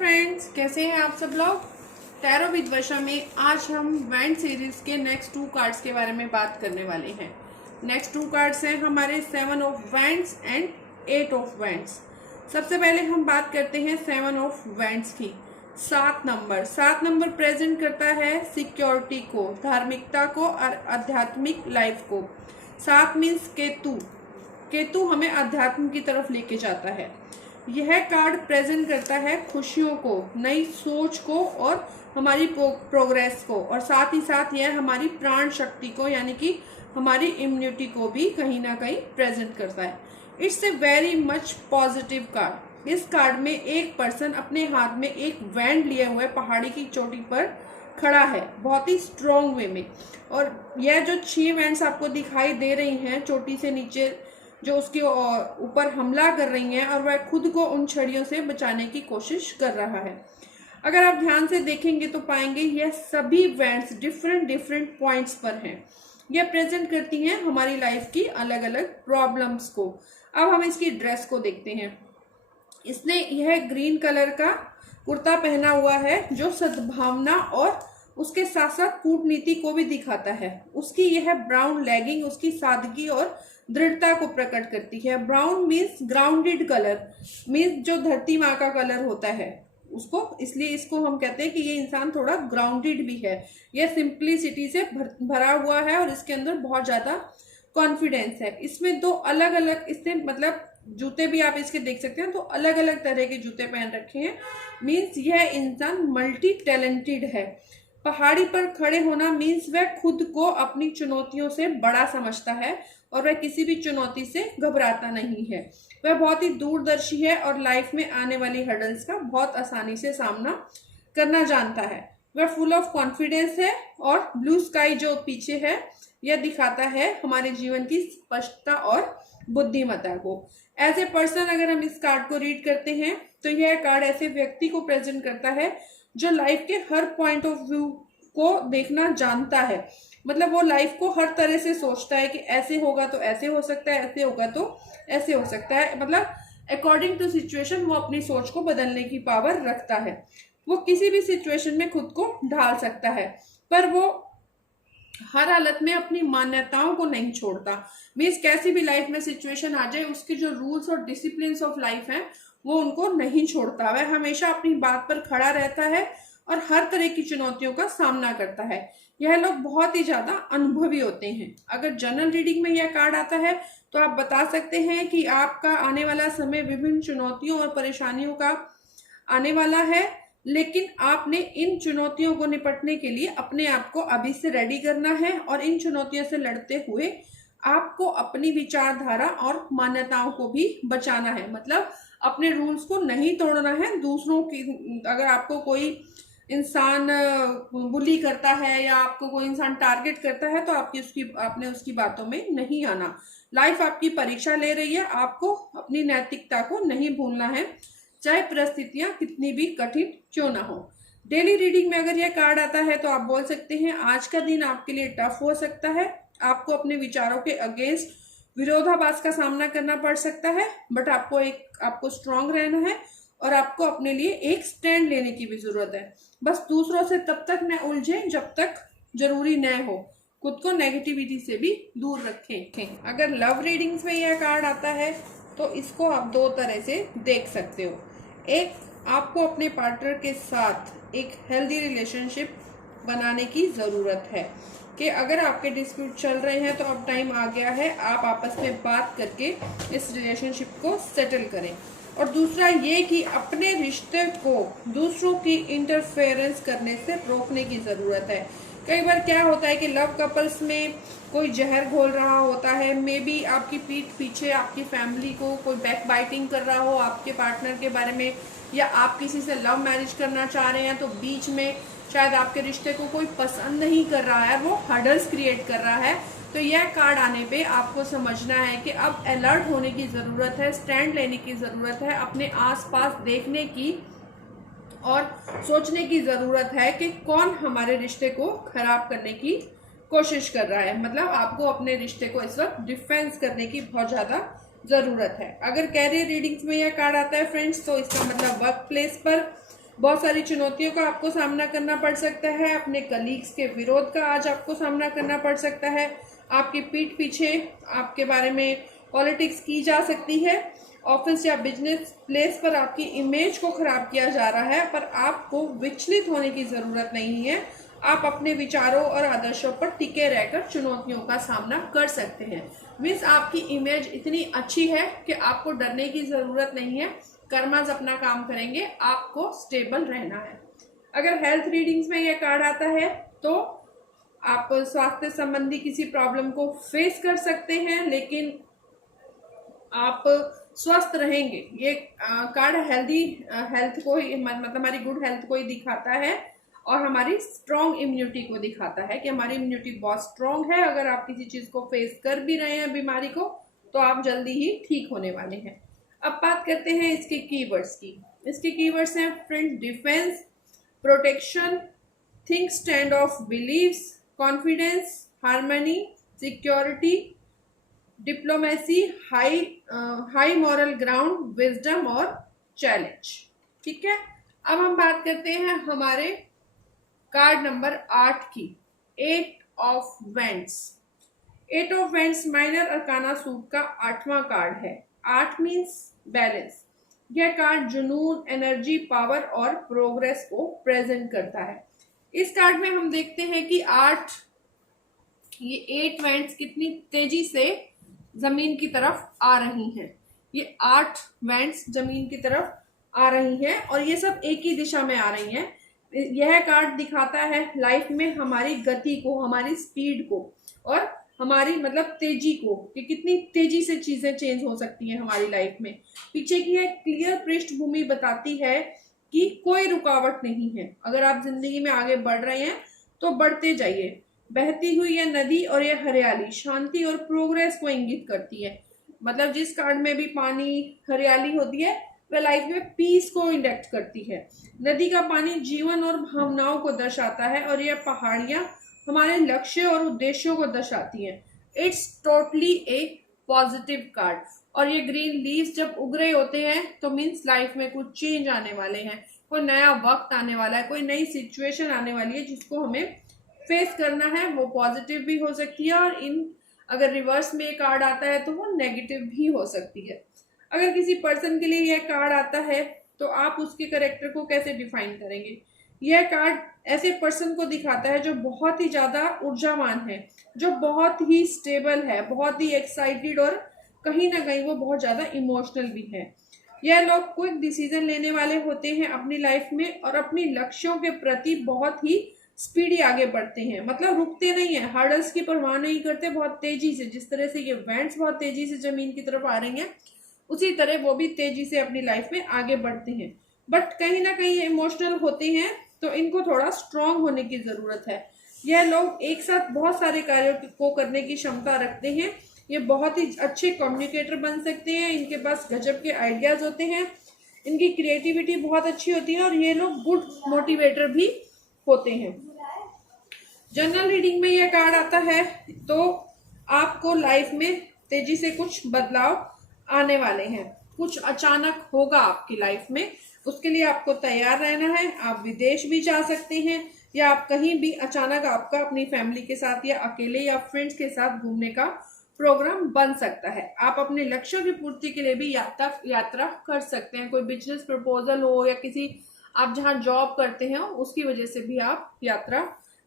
Friends, कैसे हैं आप सब लोग। टैरो विद वर्षा में आज हम वैंड सीरीज के नेक्स्ट 2 कार्ड्स के बारे में बात करने वाले हैं। नेक्स्ट 2 कार्ड्स हैं हमारे 7 of wands and 8 of wands. सबसे पहले हम बात करते हैं 7 ऑफ वैंड्स की। 7 नंबर प्रेजेंट करता है सिक्योरिटी को, धार्मिकता को और आध्यात्मिक लाइफ को। 7 मीन्स केतु हमें अध्यात्म की तरफ लेके जाता है। यह कार्ड प्रेजेंट करता है खुशियों को, नई सोच को और हमारी प्रोग्रेस को, और साथ ही साथ यह हमारी प्राण शक्ति को यानी कि हमारी इम्यूनिटी को भी कहीं ना कहीं प्रेजेंट करता है। It's a very much positive card. इस कार्ड में एक पर्सन अपने हाथ में एक वैंड लिए हुए पहाड़ी की चोटी पर खड़ा है, बहुत ही स्ट्रॉन्ग वे में। और यह जो 6 वैंड्स आपको दिखाई दे रही हैं चोटी से नीचे, जो उसके ऊपर हमला कर रही हैं, और वह खुद को उन छड़ियों से बचाने की कोशिश कर रहा है। अगर आप ध्यान से देखेंगे तो पाएंगे यह सभी वैंड्स डिफरेंट पॉइंट्स पर हैं। यह प्रेजेंट करती हैं हमारी लाइफ की अलग अलग प्रॉब्लम्स को। अब हम इसकी ड्रेस को देखते हैं। इसने यह ग्रीन कलर का कुर्ता पहना हुआ है जो सद्भावना और उसके साथ साथ कूटनीति को भी दिखाता है। उसकी यह ब्राउन लेगिंग उसकी सादगी और दृढ़ता को प्रकट करती है। Brown means grounded colour, means जो धरती माँ का कलर होता है उसको, इसलिए इसको हम कहते हैं कि ये इंसान थोड़ा ग्राउंडेड भी है। यह सिंप्लिसिटी से भरा हुआ है और इसके अंदर बहुत ज्यादा कॉन्फिडेंस है। इसमें 2 अलग अलग, इससे मतलब जूते भी आप इसके देख सकते हैं, तो अलग अलग तरह के जूते पहन रखे हैं। मीन्स यह इंसान मल्टी टैलेंटेड है। पहाड़ी पर खड़े होना मीन्स वह खुद को अपनी चुनौतियों से बड़ा समझता है और वह किसी भी चुनौती से घबराता नहीं है। वह बहुत ही दूरदर्शी है और लाइफ में आने वाली हर्डल्स का बहुत आसानी से सामना करना जानता है। वह फुल ऑफ कॉन्फिडेंस है और ब्लू स्काई जो पीछे है यह दिखाता है हमारे जीवन की स्पष्टता और बुद्धिमत्ता को। एज ए पर्सन अगर हम इस कार्ड को रीड करते हैं तो यह कार्ड ऐसे व्यक्ति को प्रेजेंट करता है जो लाइफ के हर पॉइंट ऑफ व्यू को देखना जानता है। मतलब वो लाइफ को हर तरह से सोचता है कि ऐसे होगा तो ऐसे हो सकता है, ऐसे होगा तो ऐसे हो सकता है। मतलब अकॉर्डिंग टू सिचुएशन वो अपनी सोच को बदलने की पावर रखता है। वो किसी भी सिचुएशन में खुद को ढाल सकता है, पर वो हर हालत में अपनी मान्यताओं को नहीं छोड़ता। मीन्स कैसी भी लाइफ में सिचुएशन आ जाए, उसके जो रूल्स और डिसिप्लिन ऑफ लाइफ हैं वो उनको नहीं छोड़ता। वह हमेशा अपनी बात पर खड़ा रहता है और हर तरह की चुनौतियों का सामना करता है। यह लोग बहुत ही ज्यादा अनुभवी होते हैं। अगर जनरल रीडिंग में यह कार्ड आता है तो आप बता सकते हैं कि आपका आने वाला समय विभिन्न चुनौतियों और परेशानियों का आने वाला है, लेकिन आपने इन चुनौतियों को निपटने के लिए अपने आप को अभी से रेडी करना है और इन चुनौतियों से लड़ते हुए आपको अपनी विचारधारा और मान्यताओं को भी बचाना है। मतलब अपने रूल्स को नहीं तोड़ना है। दूसरों की, अगर आपको कोई इंसान बुली करता है या आपको कोई इंसान टारगेट करता है तो आपने उसकी बातों में नहीं आना। लाइफ आपकी परीक्षा ले रही है, आपको अपनी नैतिकता को नहीं भूलना है, चाहे परिस्थितियां कितनी भी कठिन क्यों ना हो। डेली रीडिंग में अगर यह कार्ड आता है तो आप बोल सकते हैं आज का दिन आपके लिए टफ हो सकता है। आपको अपने विचारों के अगेंस्ट विरोधाभास का सामना करना पड़ सकता है, बट आपको स्ट्रांग रहना है और आपको अपने लिए एक स्टैंड लेने की भी जरूरत है। बस दूसरों से तब तक न उलझे जब तक जरूरी न हो। खुद को नेगेटिविटी से भी दूर रखें। अगर लव रीडिंग्स में यह कार्ड आता है तो इसको आप 2 तरह से देख सकते हो। एक, आपको अपने पार्टनर के साथ एक हेल्दी रिलेशनशिप बनाने की जरूरत है कि अगर आपके डिस्प्यूट चल रहे हैं तो अब टाइम आ गया है आप आपस में बात करके इस रिलेशनशिप को सेटल करें। और दूसरा ये कि अपने रिश्ते को दूसरों की इंटरफेरेंस करने से रोकने की जरूरत है। कई बार क्या होता है कि लव कपल्स में कोई जहर घोल रहा होता है। मे बी आपकी पीठ पीछे आपकी फैमिली को कोई बैक बाइटिंग कर रहा हो आपके पार्टनर के बारे में, या आप किसी से लव मैरिज करना चाह रहे हैं तो बीच में शायद आपके रिश्ते को कोई पसंद नहीं कर रहा है, वो हर्डल्स क्रिएट कर रहा है। तो यह कार्ड आने पे आपको समझना है कि अब अलर्ट होने की जरूरत है, स्टैंड लेने की जरूरत है, अपने आसपास देखने की और सोचने की जरूरत है कि कौन हमारे रिश्ते को खराब करने की कोशिश कर रहा है। मतलब आपको अपने रिश्ते को इस वक्त डिफेंस करने की बहुत ज्यादा जरूरत है। अगर कैरियर रीडिंग्स में यह कार्ड आता है फ्रेंड्स, तो इसका मतलब वर्क प्लेस पर बहुत सारी चुनौतियों का आपको सामना करना पड़ सकता है। अपने कलीग्स के विरोध का आज आपको सामना करना पड़ सकता है। आपकी पीठ पीछे आपके बारे में पॉलिटिक्स की जा सकती है। ऑफिस या बिजनेस प्लेस पर आपकी इमेज को खराब किया जा रहा है, पर आपको विचलित होने की जरूरत नहीं है। आप अपने विचारों और आदर्शों पर टिके रहकर चुनौतियों का सामना कर सकते हैं। मीन्स आपकी इमेज इतनी अच्छी है कि आपको डरने की जरूरत नहीं है। कर्मास अपना काम करेंगे, आपको स्टेबल रहना है। अगर हेल्थ रीडिंग्स में यह कार्ड आता है तो आप स्वास्थ्य संबंधी किसी प्रॉब्लम को फेस कर सकते हैं, लेकिन आप स्वस्थ रहेंगे। ये कार्ड हेल्थ को ही, मतलब हमारी गुड हेल्थ को ही दिखाता है और हमारी स्ट्रॉन्ग इम्यूनिटी को दिखाता है कि हमारी इम्यूनिटी बहुत स्ट्रॉन्ग है। अगर आप किसी चीज को फेस कर भी रहे हैं बीमारी को, तो आप जल्दी ही ठीक होने वाले हैं। अब बात करते हैं इसके कीवर्ड्स की। इसके कीवर्ड्स हैं friends, defence, protection, think stand of believes, confidence, harmony, security, diplomacy, high moral ground, wisdom और चैलेंज। ठीक है, अब हम बात करते हैं हमारे कार्ड नंबर 8 की, 8 of vents. 8 of vents minor arcana suit का 8वां कार्ड है। 8 मीन्स बैलेंस। यह कार्ड जुनून, एनर्जी, पावर और प्रोग्रेस को प्रेजेंट करता है। इस कार्ड में हम देखते हैं कि 8 वेंट्स कितनी तेजी से जमीन की तरफ आ रही हैं। ये 8 वेंट्स जमीन की तरफ आ रही हैं और ये सब एक ही दिशा में आ रही हैं। यह कार्ड दिखाता है लाइफ में हमारी गति को, हमारी स्पीड को और हमारी मतलब तेजी को, कि कितनी तेजी से चीजें चेंज हो सकती हैं हमारी लाइफ में। पीछे की एक क्लियर पृष्ठभूमि बताती है कि कोई रुकावट नहीं है। अगर आप जिंदगी में आगे बढ़ रहे हैं तो बढ़ते जाइए। बहती हुई यह नदी और यह हरियाली शांति और प्रोग्रेस को इंगित करती है। मतलब जिस कार्ड में भी पानी, हरियाली होती है, वह लाइफ में पीस को इंडेक्ट करती है। नदी का पानी जीवन और भावनाओं को दर्शाता है और यह पहाड़ियां हमारे लक्ष्य और उद्देश्यों को दर्शाती हैं। It's totally A positive card. और ये ग्रीन लीव्स जब उग रहे होते हैं तो मीन्स लाइफ में कुछ चेंज आने वाले हैं, कोई नया वक्त आने वाला है, कोई नई सिचुएशन आने वाली है जिसको हमें फेस करना है। वो पॉजिटिव भी हो सकती है और अगर रिवर्स में कार्ड आता है तो वो नेगेटिव भी हो सकती है। अगर किसी पर्सन के लिए यह कार्ड आता है तो आप उसके कैरेक्टर को कैसे डिफाइन करेंगे? यह कार्ड ऐसे पर्सन को दिखाता है जो बहुत ही ज्यादा ऊर्जावान है, जो बहुत ही स्टेबल है, बहुत ही एक्साइटेड और कहीं ना कहीं वो बहुत ज्यादा इमोशनल भी है। यह लोग क्विक डिसीजन लेने वाले होते हैं अपनी लाइफ में और अपनी लक्ष्यों के प्रति बहुत ही स्पीडी आगे बढ़ते हैं। मतलब रुकते नहीं है, हर्डल्स की परवाह नहीं करते, बहुत तेजी से। जिस तरह से ये वेंट्स बहुत तेजी से जमीन की तरफ आ रही हैं, उसी तरह वो भी तेजी से अपनी लाइफ में आगे बढ़ते हैं। बट कहीं ना कहीं इमोशनल होते हैं तो इनको थोड़ा स्ट्रांग होने की जरूरत है। यह लोग एक साथ बहुत सारे कार्यों को करने की क्षमता रखते हैं। ये बहुत ही अच्छे कम्युनिकेटर बन सकते हैं। इनके पास गजब के आइडियाज होते हैं, इनकी क्रिएटिविटी बहुत अच्छी होती है और ये लोग गुड मोटिवेटर भी होते हैं। जनरल रीडिंग में यह कार्ड आता है तो आपको लाइफ में तेजी से कुछ बदलाव आने वाले हैं, कुछ अचानक होगा आपकी लाइफ में, उसके लिए आपको तैयार रहना है। आप विदेश भी जा सकते हैं या आप कहीं भी अचानक आपका अपनी फैमिली के साथ या अकेले या फ्रेंड्स के साथ घूमने का प्रोग्राम बन सकता है। आप अपने लक्ष्यों की पूर्ति के लिए भी यात्रा कर सकते हैं। कोई बिजनेस प्रपोजल हो या किसी आप जहां जॉब करते हैं उसकी वजह से भी आप यात्रा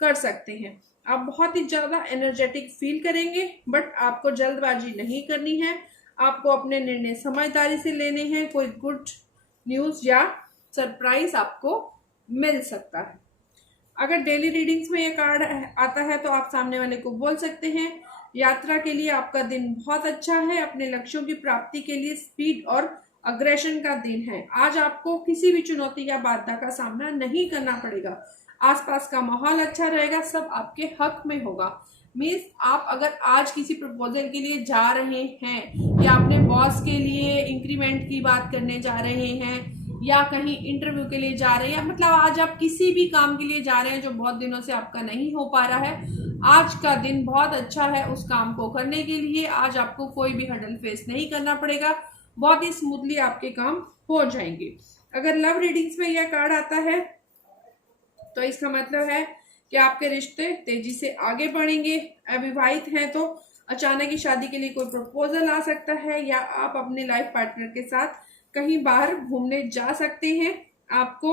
कर सकते हैं। आप बहुत ही ज्यादा एनर्जेटिक फील करेंगे, बट आपको जल्दबाजी नहीं करनी है। आपको अपने निर्णय समझदारी से लेने हैं। कोई गुड न्यूज या सरप्राइज आपको मिल सकता है। अगर डेली रीडिंग्स में ये कार्ड आता है तो आप सामने वाले को बोल सकते हैं, यात्रा के लिए आपका दिन बहुत अच्छा है। अपने लक्ष्यों की प्राप्ति के लिए स्पीड और अग्रेशन का दिन है। आज आपको किसी भी चुनौती या बाधा का सामना नहीं करना पड़ेगा। आसपास का माहौल अच्छा रहेगा, सब आपके हक में होगा। मीन्स आप अगर आज किसी प्रपोजल के लिए जा रहे हैं या अपने बॉस के लिए इंक्रीमेंट की बात करने जा रहे हैं या कहीं इंटरव्यू के लिए जा रहे हैं, मतलब आज आप किसी भी काम के लिए जा रहे हैं जो बहुत दिनों से आपका नहीं हो पा रहा है, आज का दिन बहुत अच्छा है उस काम को करने के लिए। आज आपको कोई भी हर्डल फेस नहीं करना पड़ेगा, बहुत ही स्मूथली आपके काम हो जाएंगे। अगर लव रीडिंग्स में यह कार्ड आता है तो इसका मतलब है कि आपके रिश्ते तेजी से आगे बढ़ेंगे। अविवाहित हैं तो अचानक ही शादी के लिए कोई प्रपोजल आ सकता है, या आप अपने लाइफ पार्टनर के साथ कहीं बाहर घूमने जा सकते हैं। आपको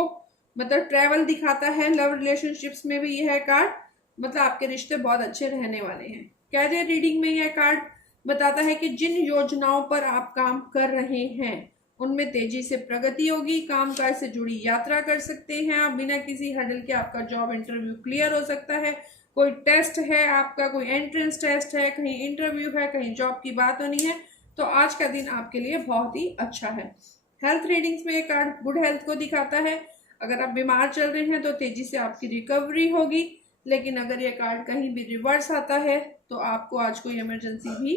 मतलब ट्रैवल दिखाता है। लव रिलेशनशिप्स में भी यह कार्ड मतलब आपके रिश्ते बहुत अच्छे रहने वाले हैं। कैरियर रीडिंग में यह कार्ड बताता है कि जिन योजनाओं पर आप काम कर रहे हैं उनमें तेजी से प्रगति होगी। कामकाज से जुड़ी यात्रा कर सकते हैं आप बिना किसी हडल के। आपका जॉब इंटरव्यू क्लियर हो सकता है। कोई टेस्ट है आपका, कोई एंट्रेंस टेस्ट है, कहीं इंटरव्यू है, कहीं जॉब की बात होनी है, तो आज का दिन आपके लिए बहुत ही अच्छा है। हेल्थ रीडिंग्स में ये कार्ड गुड हेल्थ को दिखाता है। अगर आप बीमार चल रहे हैं तो तेजी से आपकी रिकवरी होगी, लेकिन अगर ये कार्ड कहीं भी रिवर्स आता है तो आपको आज कोई इमरजेंसी भी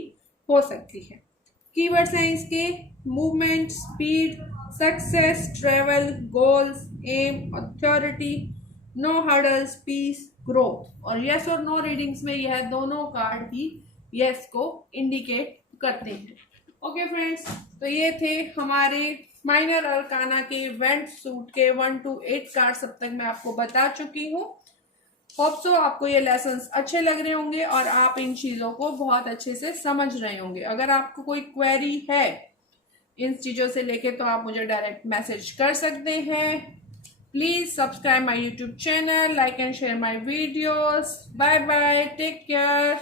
हो सकती है। कीवर्ड्स हैं इसके movement, speed, success, travel, goals, aim, authority, no hurdles, peace, growth. और यस और नो रीडिंग्स में यह दोनों कार्ड ही यस को इंडिकेट करते हैं। ओके फ्रेंड्स, तो ये थे हमारे माइनर अरकाना के वेंट सूट के 1 to 8 कार्ड्स अब तक मैं आपको बता चुकी हूँ। होप सो आपको ये लेसन्स अच्छे लग रहे होंगे और आप इन चीजों को बहुत अच्छे से समझ रहे होंगे। अगर आपको कोई क्वेरी है इन चीजों से लेके तो आप मुझे डायरेक्ट मैसेज कर सकते हैं। Please subscribe my YouTube channel, like and share my videos. Bye bye, take care.